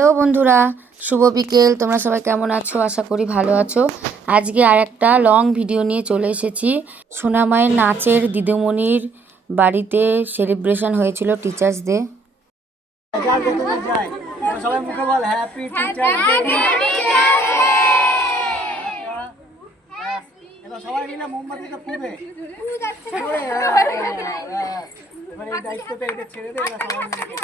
Hello বন্ধুরা, শুভ বিকেল। তোমরা সবাই কেমন আছো? আশা করি ভালো আছো। আজকে আর একটা লং ভিডিও নিয়ে চলে এসেছি। সোনামায়ের নাচের দিদিমণির বাড়িতে সেলিব্রেশন হয়েছিল টিচার্স ডে। সবাই মুখে বল হ্যাপি টিচার্স ডে। এবার সবাই মিলে মোমবাতিটা ফুবে এবার এই দায়িত্বটা এটা ছেড়ে দে। এবার সবাই মিলে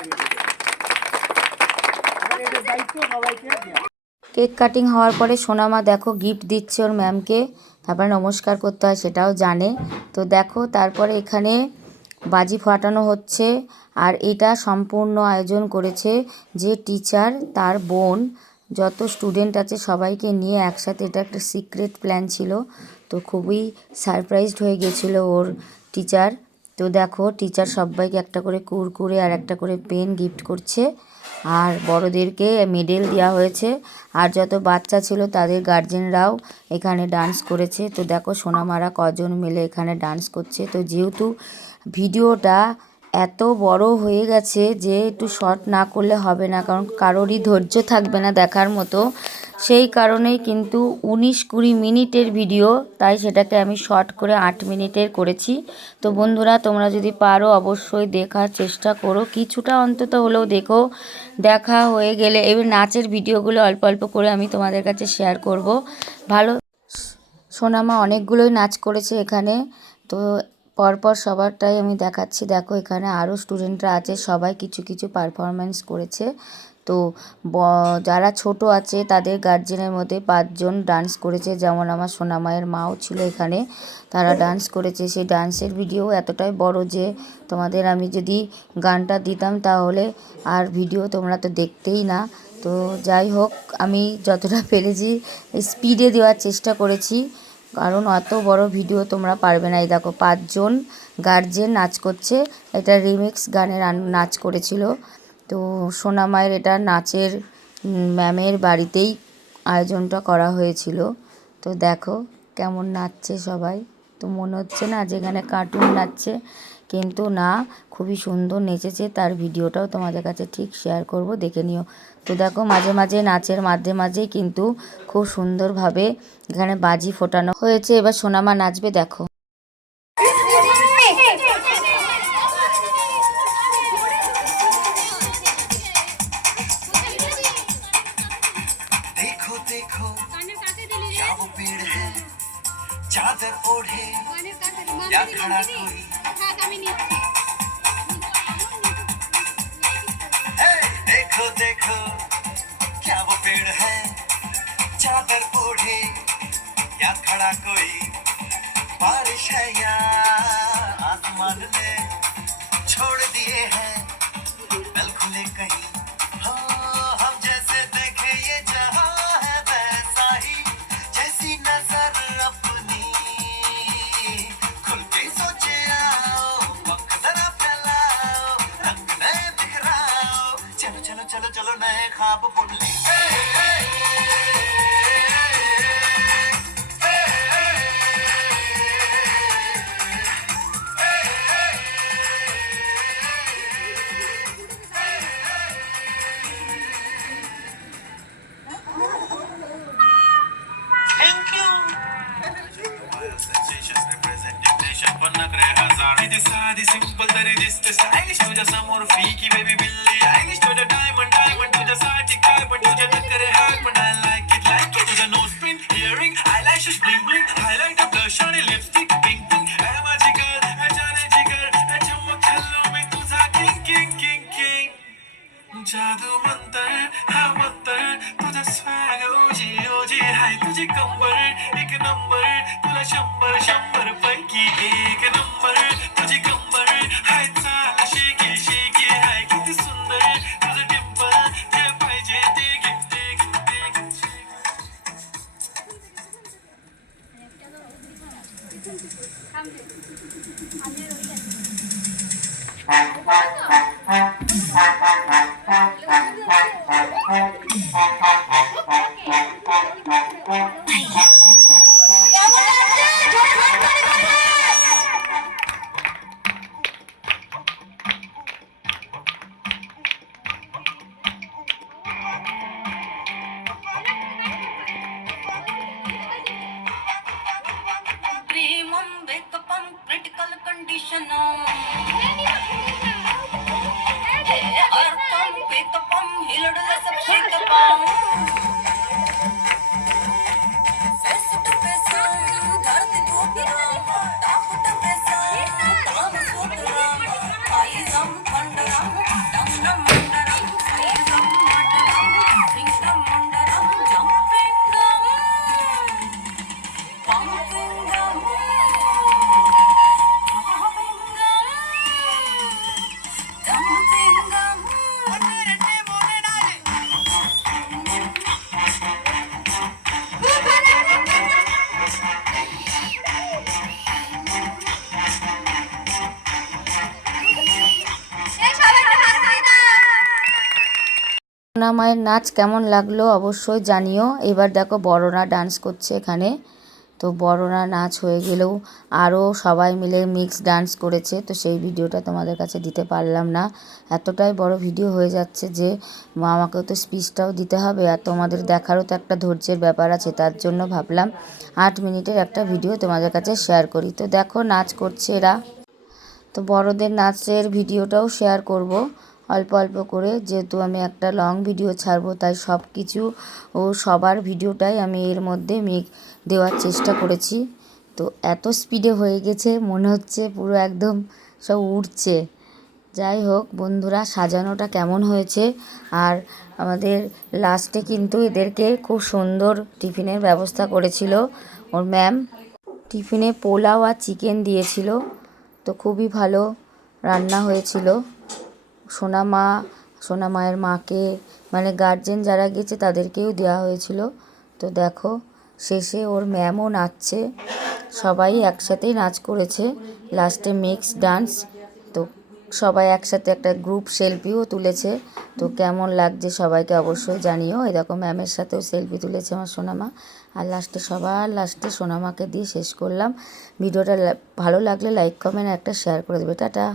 কেক কাটিং হওয়ার পরে সোনামা দেখো গিফট দিচ্ছে ওর ম্যামকে, তারপরে নমস্কার করতে হয় সেটাও জানে। তো দেখো তারপরে এখানে বাজি ফাটানো হচ্ছে। আর এটা সম্পূর্ণ আয়োজন করেছে যে টিচার, তার বোন, যত স্টুডেন্ট আছে সবাইকে নিয়ে একসাথে। এটা একটা সিক্রেট প্ল্যান ছিল, তো খুবই সারপ্রাইজড হয়ে গেছিলো ওর টিচার। তো দেখো টিচার সবাইকে একটা করে কুরকুরে আর একটা করে পেন গিফট করছে। আর বড়দেরকে মেডেল দেওয়া হয়েছে। আর যত বাচ্চা ছিল তাদের গার্জেনরাও এখানে ডান্স করেছে। তো দেখো সোনামারা কজন মিলে এখানে ডান্স করছে। তো যেহেতু ভিডিওটা এত বড় হয়ে গেছে যে একটু শর্ট না করলে হবে না, কারণ কারোরই ধৈর্য থাকবে না দেখার মতো। সেই কারণেই কিন্তু 19-20 মিনিটের ভিডিও, তাই সেটাকে আমি শর্ট করে 8 মিনিটের করেছি। তো বন্ধুরা, তোমরা যদি পারো অবশ্যই দেখার চেষ্টা করো, কিছুটা অন্তত হলেও দেখো। দেখা হয়ে গেলে এবার নাচের ভিডিওগুলো অল্প অল্প করে আমি তোমাদের কাছে শেয়ার করব। ভালো, সোনামা অনেকগুলোই নাচ করেছে এখানে। তো পরপর সবারটাই আমি দেখাচ্ছি। দেখো এখানে আরও স্টুডেন্টরা আছে, সবাই কিছু কিছু পারফরমেন্স করেছে। তো যারা ছোট আছে তাদের গার্জেনের মধ্যে 5 জন ডান্স করেছে, যেমন আমার সোনামায়ের মাও ছিল এখানে, তারা ডান্স করেছে। সেই ডান্সের ভিডিও এতটাই বড় যে তোমাদের আমি যদি গানটা দিতাম তাহলে আর ভিডিও তোমরা তো দেখতেই না। তো যাই হোক, আমি যতটা পেরেছি স্পিডে দেওয়ার চেষ্টা করেছি, কারণ অত বড় ভিডিও তোমরা পারবে না। এই দেখো 5 জন গার্জেন নাচ করছে। এটা রিমিক্স গানের নাচ করেছিল। তো সোনামায়ের এটা নাচের ম্যামের বাড়িতেই আয়োজনটা করা হয়েছিল। তো দেখো কেমন নাচছে সবাই। তো মনে হচ্ছে না যেখানে কার্টুন নাচছে, কিন্তু না, খুবই সুন্দর নেচেছে। তার ভিডিওটাও তোমাদের কাছে ঠিক শেয়ার করব, দেখে নিও। তো দেখো মাঝে মাঝে নাচের মাঝে মাঝেই কিন্তু খুব সুন্দরভাবে এখানে বাজি ফোটানো হয়েছে। এবার সোনামা নাচবে, দেখো। देखो देखो क्या वो पेड़ है, चादर ओढ़े या खड़ा कोई। देखो देखो क्या वो पेड़ है, चादर ओढ़े या खड़ा कोई। बारिश है या आसमान ने छोड़ दिए हैं नल खुले कहीं। हम जैसे देखे ये जहां है वैसा ही, जैसी नजर अपनी खुल के सोचे आओ, पंख जरा फैलाओ, रंग नए बिखराओ, चलो चलो चलो चलो नए ख्वाब बुन ले। सिंपल तरी दिसते स्टाइलिश तुझ्या समोर फीकी बेबी बिल्ली आयलिश तुझ्या डायमंड डायमंड तुझ्या साठी काय पण तुझ्या नखरे हात पण आय लाईक इट तुझ्या nose pin earring eyelashes bling bling highlighter blush आणि लिपस्टिक पिंक पिंक है माझी गर्ल है जाने जिगर है चमक चलो मैं तुझा किंग किंग किंग किंग जादू मंतर हा मंतर तुझा स्वॅग ओजी ओजी हाय तुझी कंबर एक नंबर तुला 100 पैकी एक नंबर तुझी कंबर हाय चाल शेकी शेकी हाय किती सुंदर तुझं डिंपल जे पाहिजे ते घे ते घे ते घे। সোনা মায়ের নাচ কেমন লাগলো অবশ্যই জানিও। এবার দেখো বড়রা ডান্স করছে এখানে। তো বড়রা নাচ হয়ে গেলেও আরও সবাই মিলে মিক্স ডান্স করেছে, তো সেই ভিডিওটা তোমাদের কাছে দিতে পারলাম না। এতটাই বড় ভিডিও হয়ে যাচ্ছে যে আমাকেও তো স্পিচটাও দিতে হবে, আর তোমাদের দেখারও তো একটা ধৈর্যের ব্যাপার আছে। তার জন্য ভাবলাম 8 মিনিটের একটা ভিডিও তোমাদের কাছে শেয়ার করি। তো দেখো নাচ করছে এরা। তো বড়দের নাচের ভিডিওটাও শেয়ার করব অল্প অল্প করে, যেহেতু আমি একটা লং ভিডিও ছাড়বো, তাই সব কিছু ও সবার ভিডিওটাই আমি এর মধ্যে দেওয়ার চেষ্টা করেছি। তো এত স্পিডে হয়ে গেছে মনে হচ্ছে পুরো একদম সব উড়ছে। যাই হোক বন্ধুরা, সাজানোটা কেমন হয়েছে। আর আমাদের লাস্টে কিন্তু এদেরকে খুব সুন্দর টিফিনের ব্যবস্থা করেছিল ওর ম্যাম। টিফিনে পোলাও আর চিকেন দিয়েছিল, তো খুবই ভালো রান্না হয়েছিল। সোনা মায়ের মাকে মানে গার্জেন যারা গেছে তাদেরকেও দেওয়া হয়েছিল। তো দেখো শেষে ওর ম্যামও নাচছে, সবাই একসাথেই নাচ করেছে লাস্টে মিক্স ডান্স। তো সবাই একসাথে একটা গ্রুপ সেলফিও তুলেছে। তো কেমন লাগছে সবাইকে অবশ্যই জানিও। এরকম ম্যামের সাথেও সেলফি তুলেছে আমার সোনামা। আর সবার লাস্টে সোনামাকে দিয়ে শেষ করলাম ভিডিওটা। ভালো লাগলে লাইক কমেন্ট একটা শেয়ার করে দেবে। টাটা।